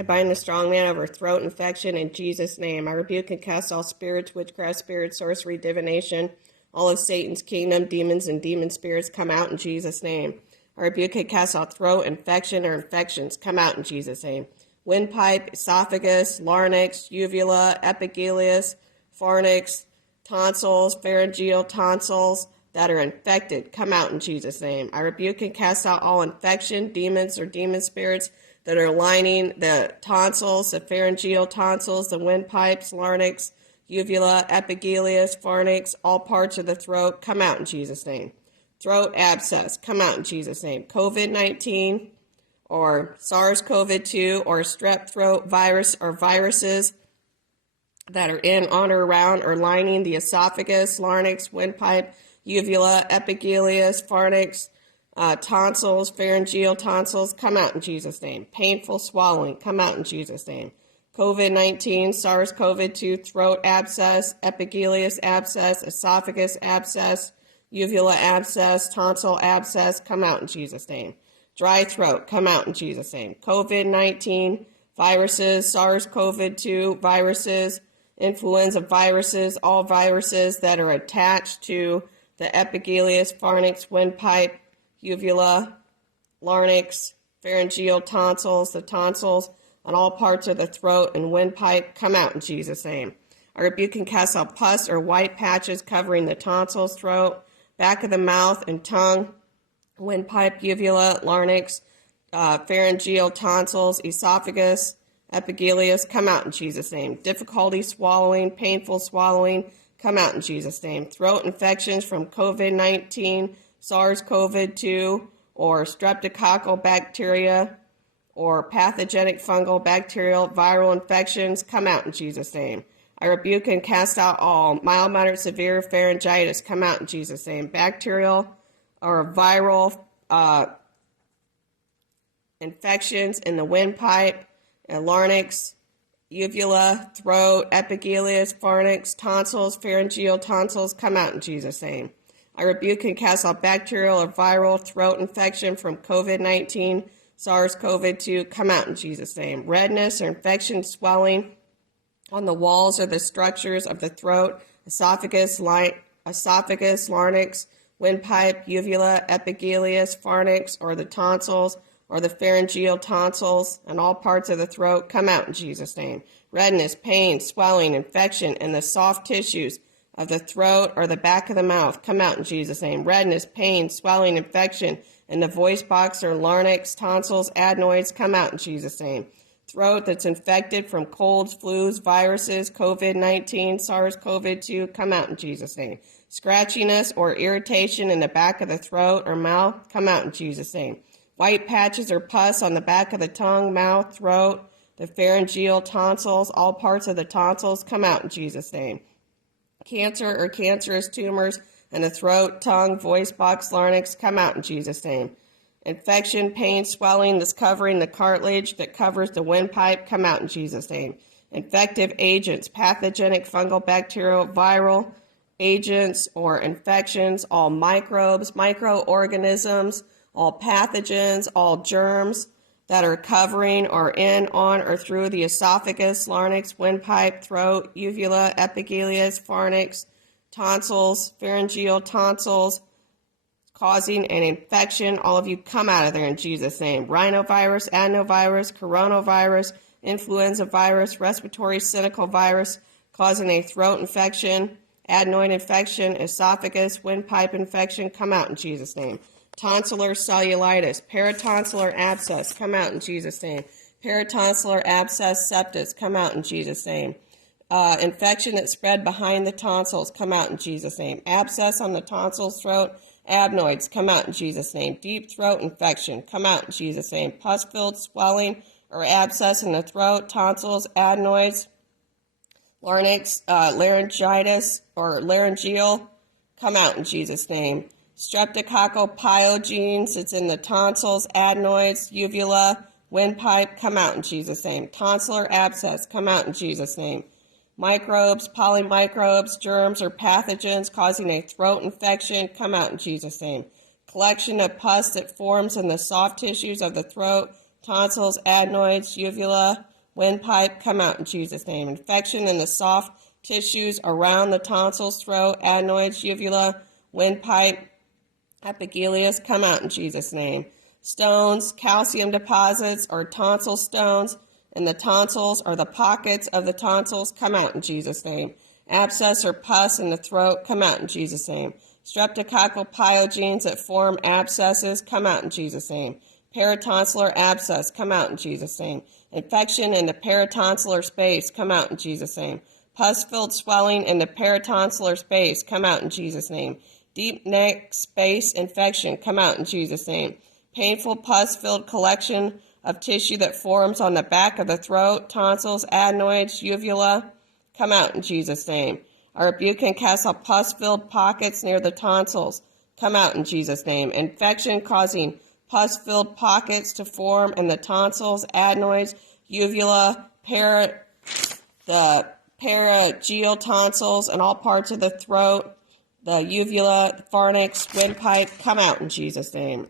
I bind the strong man over throat infection in Jesus' name. I rebuke and cast all spirits, witchcraft spirits, sorcery, divination, all of Satan's kingdom, demons and demon spirits, come out in Jesus' name. I rebuke and cast all throat infection or infections, come out in Jesus' name. Windpipe, esophagus, larynx, uvula, epigastrius, pharynx, tonsils, pharyngeal tonsils that are infected, come out in Jesus' name. I rebuke and cast out all infection, demons or demon spirits that are lining the tonsils, the pharyngeal tonsils, the windpipes, larynx, uvula, epigastrius, pharynx, all parts of the throat, come out in Jesus' name. Throat abscess, come out in Jesus' name. COVID-19 or SARS-CoV-2 or strep throat virus or viruses that are in, on, or around or lining the esophagus, larynx, windpipe, uvula, epigastrius, pharynx, tonsils, pharyngeal tonsils, come out in Jesus' name. Painful swallowing, come out in Jesus' name. COVID-19, SARS-CoV-2, throat abscess, epigastrius abscess, esophagus abscess, uvula abscess, tonsil abscess, come out in Jesus' name. Dry throat, come out in Jesus' name. COVID-19, viruses, SARS-CoV-2 viruses, influenza viruses, all viruses that are attached to the epigastrius, pharynx, windpipe, uvula, larynx, pharyngeal tonsils, the tonsils, on all parts of the throat and windpipe, come out in Jesus' name. I rebuke and cast out pus or white patches covering the tonsils, throat, back of the mouth and tongue, windpipe, uvula, larynx, pharyngeal tonsils, esophagus, epigastrius, come out in Jesus' name. Difficulty swallowing, painful swallowing, come out in Jesus' name. Throat infections from COVID-19, SARS-CoV-2, or streptococcal bacteria, or pathogenic fungal, bacterial, viral infections, come out in Jesus' name. I rebuke and cast out all mild, moderate, severe pharyngitis, come out in Jesus' name. Bacterial or viral infections in the windpipe, larynx, uvula, throat, epigastrius, pharynx, tonsils, pharyngeal tonsils, come out in Jesus' name. I rebuke and cast out bacterial or viral throat infection from COVID-19, SARS-CoV-2, come out in Jesus' name. Redness or infection, swelling on the walls or the structures of the throat, esophagus, larynx, windpipe, uvula, epigastrius, pharynx, or the tonsils, or the pharyngeal tonsils, and all parts of the throat, come out in Jesus' name. Redness, pain, swelling, infection in the soft tissues of the throat or the back of the mouth, come out in Jesus' name. Redness, pain, swelling, infection in the voice box or larynx, tonsils, adenoids, come out in Jesus' name. Throat that's infected from colds, flus, viruses, COVID-19, SARS-CoV-2, come out in Jesus' name. Scratchiness or irritation in the back of the throat or mouth, come out in Jesus' name. White patches or pus on the back of the tongue, mouth, throat, the pharyngeal tonsils, all parts of the tonsils, come out in Jesus' name. Cancer or cancerous tumors in the throat, tongue, voice box, larynx, come out in Jesus' name. Infection, pain, swelling that's covering the cartilage that covers the windpipe, come out in Jesus' name. Infective agents, pathogenic, fungal, bacterial, viral agents or infections, all microbes, microorganisms, all pathogens, all germs that are covering or in, on, or through the esophagus, larynx, windpipe, throat, uvula, epigastrius, pharynx, tonsils, pharyngeal tonsils, causing an infection. All of you come out of there in Jesus' name. Rhinovirus, adenovirus, coronavirus, influenza virus, respiratory syncytial virus, causing a throat infection, adenoid infection, esophagus, windpipe infection, come out in Jesus' name. Tonsillar cellulitis, paratonsillar abscess, come out in Jesus' name. Paratonsillar abscess sepsis, come out in Jesus' name. Infection that spread behind the tonsils, come out in Jesus' name. Abscess on the tonsils, throat, adenoids, come out in Jesus' name. Deep throat infection, come out in Jesus' name. Pus-filled swelling or abscess in the throat, tonsils, adenoids, larynx, laryngitis or laryngeal, come out in Jesus' name. Streptococcal pyogenes, it's in the tonsils, adenoids, uvula, windpipe, come out in Jesus' name. Tonsillar abscess, come out in Jesus' name. Microbes, polymicrobes, germs, or pathogens causing a throat infection, come out in Jesus' name. Collection of pus that forms in the soft tissues of the throat, tonsils, adenoids, uvula, windpipe, come out in Jesus' name. Infection in the soft tissues around the tonsils, throat, adenoids, uvula, windpipe, epigelius, come out in Jesus' name. Stones, calcium deposits, or tonsil stones in the tonsils or the pockets of the tonsils, come out in Jesus' name. Abscess or pus in the throat, come out in Jesus' name. Streptococcal pyogenes that form abscesses, come out in Jesus' name. Paratonsillar abscess, come out in Jesus' name. Infection in the paratonsillar space, come out in Jesus' name. Pus-filled swelling in the paratonsillar space, come out in Jesus' name. Deep neck space infection, come out in Jesus' name. Painful pus-filled collection of tissue that forms on the back of the throat, tonsils, adenoids, uvula, come out in Jesus' name. I rebuke and cast out pus-filled pockets near the tonsils, come out in Jesus' name. Infection causing pus-filled pockets to form in the tonsils, adenoids, uvula, the pharyngeal tonsils, and all parts of the throat, the uvula, pharynx, windpipe, come out in Jesus' name.